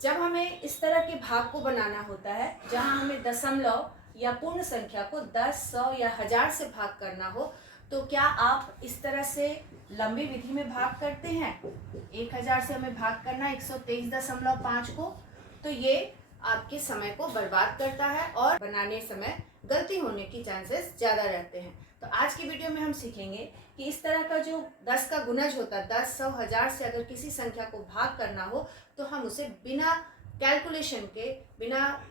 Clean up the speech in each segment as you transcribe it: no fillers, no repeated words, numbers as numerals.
जब हमें इस तरह के भाग को बनाना होता है जहां हमें दशमलव या पूर्ण संख्या को 10, 100 या 1000 से भाग करना हो, तो क्या आप इस तरह से लंबी विधि में भाग करते हैं? 1000 से हमें भाग करना है 123.5 को, तो ये आपके समय को बर्बाद करता है और बनाने समय गलती होने की चांसेस ज़्यादा रहते हैं। तो आज की वीडियो में हम सीखेंगे कि इस तरह का जो 10 का गुणज होता है, 10, 100, 1000 से अगर किसी संख्या को भाग करना हो तो हम उसे बिना कैलकुलेशन के, बिना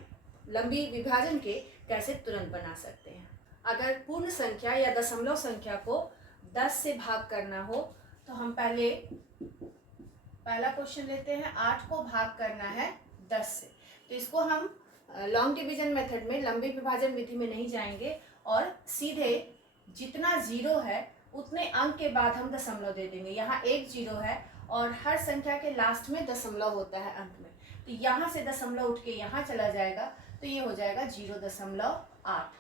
लंबी विभाजन के कैसे तुरंत बना सकते हैं। अगर पूर्ण संख्या या दशमलव संख्या को 10 से भाग करना हो तो हम पहला क्वेश्चन लेते हैं। 8 को भाग करना है 10 से, तो इसको हम लॉन्ग डिवीजन मेथड में, लंबी विभाजन विधि में नहीं जाएंगे और सीधे जितना जीरो है उतने अंक के बाद हम दशमलव दे देंगे। यहाँ एक जीरो है और हर संख्या के लास्ट में दशमलव होता है अंत में, तो यहाँ से दशमलव उठ के यहाँ चला जाएगा, तो ये हो जाएगा 0.8।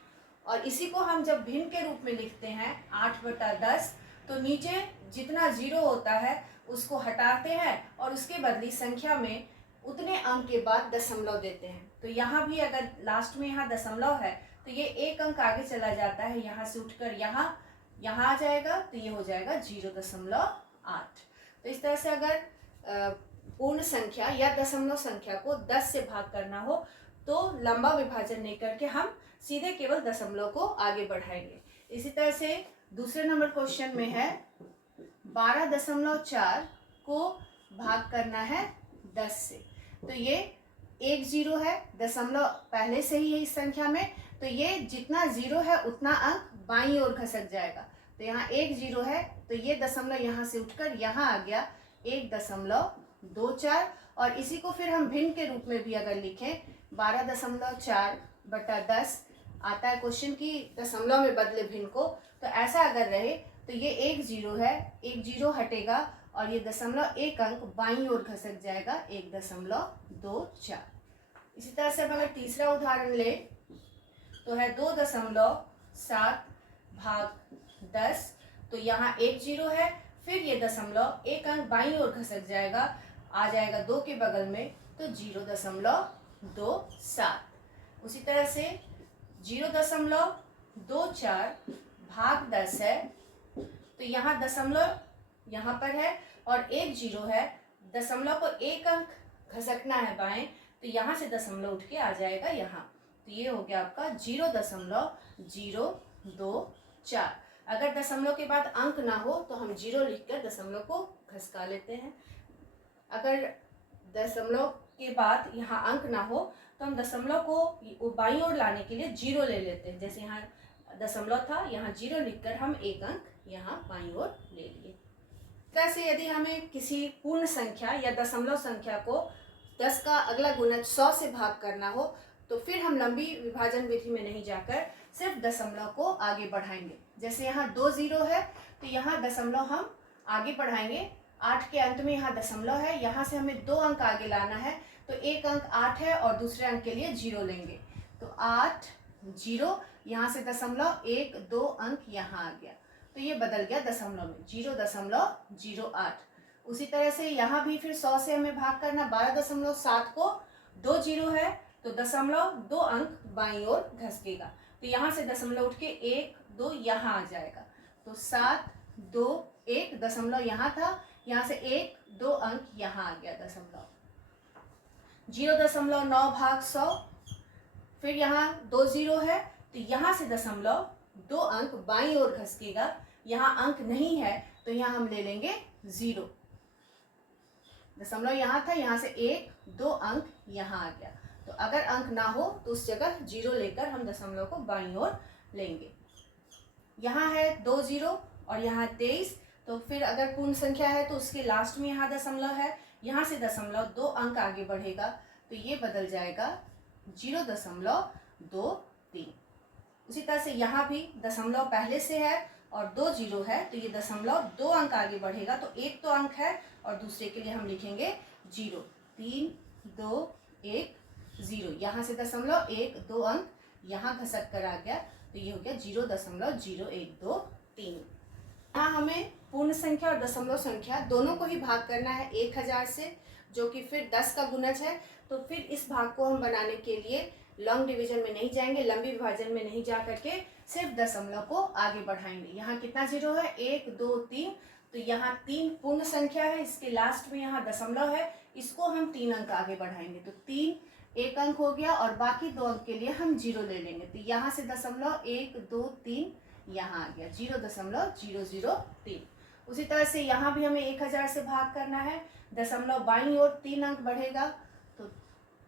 और इसी को हम जब भिन्न के रूप में लिखते हैं 8/10, तो नीचे जितना जीरो होता है उसको हटाते हैं और उसके बदली संख्या में उतने अंक के बाद दशमलव देते हैं। तो यहाँ भी अगर लास्ट में यहाँ दशमलव है तो ये एक अंक आगे चला जाता है, यहाँ से उठकर यहाँ आ जाएगा, तो ये हो जाएगा 0.8। तो इस तरह से अगर पूर्ण संख्या या दशमलव संख्या को 10 से भाग करना हो तो लंबा विभाजन नहीं करके हम सीधे केवल दशमलव को आगे बढ़ाएंगे। इसी तरह से दूसरे नंबर क्वेश्चन में है 12.4 को भाग करना है 10 से, तो ये एक जीरो है, दशमलव पहले से ही है इस संख्या में, तो ये जितना जीरो है उतना अंक बाईं ओर खसक जाएगा। तो यहाँ एक जीरो है तो ये दशमलव यहाँ से उठकर यहाँ आ गया 1.24। और इसी को फिर हम भिन्न के रूप में भी अगर लिखें 12.4/10 आता है क्वेश्चन की दशमलव में बदले भिन्न को, तो ऐसा अगर रहे तो ये एक जीरो है, एक जीरो हटेगा और ये दशमलव एक अंक बाईं ओर खसक जाएगा 1.24। इसी तरह से हम अगर तीसरा उदाहरण ले तो है 2.7/10, तो यहाँ एक जीरो है, फिर ये दशमलव एक अंक बाईं ओर खसक जाएगा, आ जाएगा 2 के बगल में, तो 0.27। उसी तरह से 0.24/10 है, तो यहाँ दशमलव यहाँ पर है और एक जीरो है, दशमलव को एक अंक खसकना है बाएं, तो यहाँ से दशमलव उठ के आ जाएगा यहाँ, तो ये हो गया आपका 0.024। अगर दशमलव के बाद अंक ना हो तो हम जीरो लिखकर दशमलव को खसका लेते हैं। अगर दशमलव के बाद यहाँ अंक ना हो तो हम दशमलव को बाईं ओर लाने के लिए जीरो ले लेते हैं। जैसे यहाँ दशमलव था, यहाँ जीरो लिखकर हम एक अंक यहाँ बाईं ओर ले लिए। कैसे यदि हमें किसी पूर्ण संख्या या दशमलव संख्या को 10 का अगला गुणज 100 से भाग करना हो तो फिर हम लंबी विभाजन विधि में नहीं जाकर सिर्फ दशमलव को आगे बढ़ाएंगे। जैसे यहाँ 2 जीरो है तो यहाँ दशमलव हम आगे बढ़ाएंगे, 8 के अंत में यहाँ दशमलव है, यहाँ से हमें 2 अंक आगे लाना है, तो एक अंक 8 है और दूसरे अंक के लिए जीरो लेंगे, तो 8 जीरो, यहाँ से दशमलव 1 2 अंक यहाँ आ गया, तो ये बदल गया दशमलव में 0.08। उसी तरह से यहाँ भी फिर 100 से हमें भाग करना 12.7 को, 2 जीरो है तो दशमलव 2 अंक बाईं ओर घसकेगा, तो यहाँ से दशमलव उठ के 1 2 यहाँ आ जाएगा, तो 7 2 1 दशमलव यहाँ था, यहाँ से 1 2 अंक यहाँ आ गया दशमलव। 0.9/100, फिर यहाँ 2 जीरो है तो यहाँ से दशमलव 2 अंक बाईं ओर खसकेगा, यहाँ अंक नहीं है तो यहाँ हम ले लेंगे 0, दशमलव यहाँ था, यहाँ से 1 2 अंक यहाँ आ गया, तो अगर अंक ना हो तो उस जगह 0 लेकर हम दशमलव को बाईं ओर लेंगे। यहाँ है 2 जीरो और यहाँ 23, तो फिर अगर पूर्ण संख्या है तो उसके लास्ट में यहाँ दशमलव है, यहाँ से दशमलव 2 अंक आगे बढ़ेगा, तो ये बदल जाएगा 0.23। उसी तरह से यहाँ भी दशमलव पहले से है और 2 जीरो है, तो ये दशमलव 2 अंक आगे बढ़ेगा, तो एक तो अंक है और दूसरे के लिए हम लिखेंगे 0, 3 2 1 0, यहाँ से दशमलव 1 2 अंक यहाँ घसक कर आ गया, तो ये हो गया 0.0123। यहाँ हमें पूर्ण संख्या और दशमलव संख्या दोनों को ही भाग करना है 1000 से, जो कि फिर 10 का गुणज है। तो फिर इस भाग को हम बनाने के लिए लॉन्ग डिवीजन में नहीं जाएंगे, लंबी विभाजन में नहीं जा करके सिर्फ दशमलव को आगे बढ़ाएंगे। यहाँ कितना जीरो है, 1 2 3, तो यहाँ 3 पूर्ण संख्या है, इसके लास्ट में यहाँ दशमलव है, इसको हम 3 अंक आगे बढ़ाएंगे। तो 3 एक अंक हो गया और बाकी 2 अंक के लिए हम 0 ले लेंगे। तो यहाँ से दशमलव 1 2 3 यहाँ आ गया 0.003। उसी तरह से यहाँ भी हमें 1000 से भाग करना है, दशमलव बाईं ओर 3 अंक बढ़ेगा। तो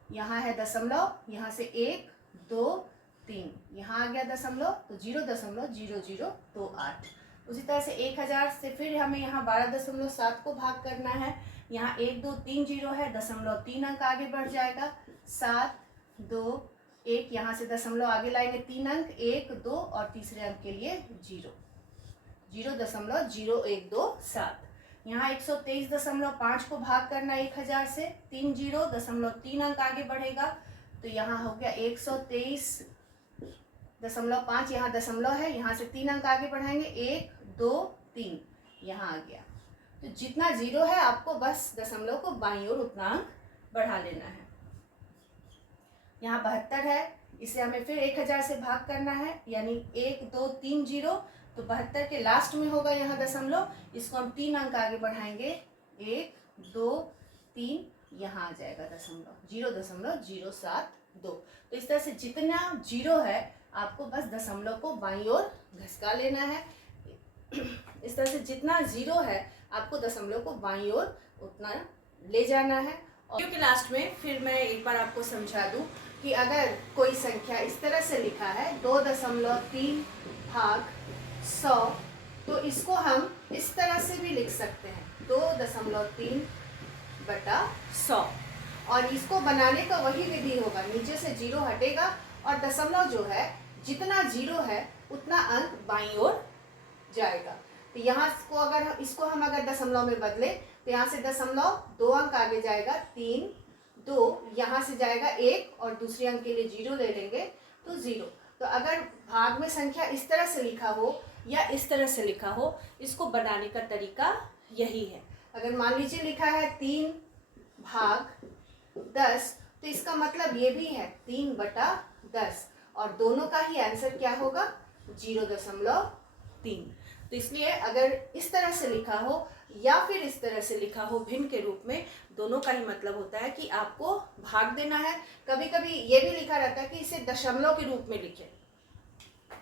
यहाँ है दशमलव, यहाँ से 1 2 3 यहाँ आ गया दशमलव, तो 0.0028। उसी तरह से 1000 से फिर हमें यहाँ 12.7 को भाग करना है। यहाँ 1 2 3 0 है, दशमलव 3 अंक आगे बढ़ जाएगा, 7 2 1, यहाँ से दशमलव आगे लाएंगे 3 अंक, 1 2 और तीसरे अंक के लिए 0.0127। यहाँ 123.5 को भाग करना 1000 से, 3 0 दशमलव 3 अंक आगे बढ़ेगा। तो यहाँ हो गया 123.5, यहाँ दशमलव है, यहाँ से 3 अंक आगे बढ़ाएंगे, 1 2 3 यहाँ आ गया। तो जितना जीरो है आपको बस दशमलव को बाईं ओर उतना अंक बढ़ा लेना है। यहाँ 72 है, इसे हमें फिर 1000 से भाग करना है, यानी 1 2 3 0, तो 72 के लास्ट में होगा यहाँ दशमलव, इसको हम 3 अंक आगे बढ़ाएंगे, 1 2 3 यहाँ आ जाएगा दशमलव, 0.072। तो इस तरह से जितना जीरो है आपको बस दशमलव को बाईं ओर घसका लेना है। इस तरह से जितना जीरो है आपको दशमलव को बाईं ओर उतना ले जाना है। और वीडियो के लास्ट में फिर मैं एक बार आपको समझा दूं कि अगर कोई संख्या इस तरह से लिखा है 2.3 भाग 100, तो इसको हम इस तरह से भी लिख सकते हैं 2.3/100, और इसको बनाने का वही विधि होगा, नीचे से जीरो हटेगा और दशमलव जो है जितना जीरो है उतना अंक बाईं ओर जाएगा। तो यहाँ इसको हम अगर दशमलव में बदले तो यहाँ से दशमलव 2 अंक आगे जाएगा, 3 2, यहाँ से जाएगा 1 और दूसरे अंक के लिए 0 ले लेंगे तो 0। तो अगर भाग में संख्या इस तरह से लिखा हो या इस तरह से लिखा हो, इसको बनाने का तरीका यही है। अगर मान लीजिए लिखा है 3 भाग 10, तो इसका मतलब ये भी है 3/10, और दोनों का ही आंसर क्या होगा, 0.3। तो इसलिए अगर इस तरह से लिखा हो या फिर इस तरह से लिखा हो भिन्न के रूप में, दोनों का ही मतलब होता है कि आपको भाग देना है। कभी कभी ये भी लिखा रहता है कि इसे दशमलव के रूप में लिखे,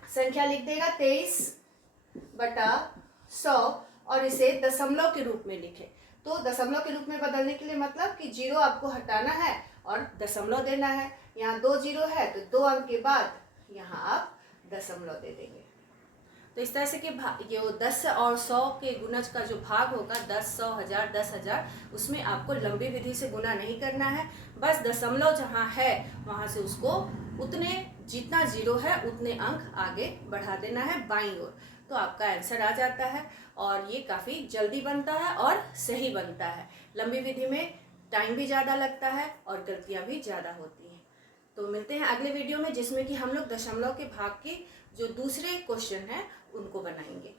संख्या लिख देगा 23/100 और इसे दशमलव के रूप में लिखे। तो दशमलव के रूप में बदलने के लिए मतलब कि जीरो आपको हटाना है और दशमलव देना है। यहाँ 2 जीरो है तो 2 अंक के बाद यहाँ आप दशमलव दे देंगे। तो इस तरह से कि ये 10 और 100 के गुणज का जो भाग होगा 10 100 1000 10,000, उसमें आपको लंबी विधि से गुना नहीं करना है, बस दशमलव जहाँ है वहाँ से उसको उतने जितना जीरो है उतने अंक आगे बढ़ा देना है बाईं ओर, तो आपका आंसर आ जाता है। और ये काफ़ी जल्दी बनता है और सही बनता है। लंबी विधि में टाइम भी ज़्यादा लगता है और गलतियाँ भी ज़्यादा होती हैं। तो मिलते हैं अगले वीडियो में, जिसमें कि हम लोग दशमलव के भाग के जो दूसरे क्वेश्चन हैं उनको बनाएंगे।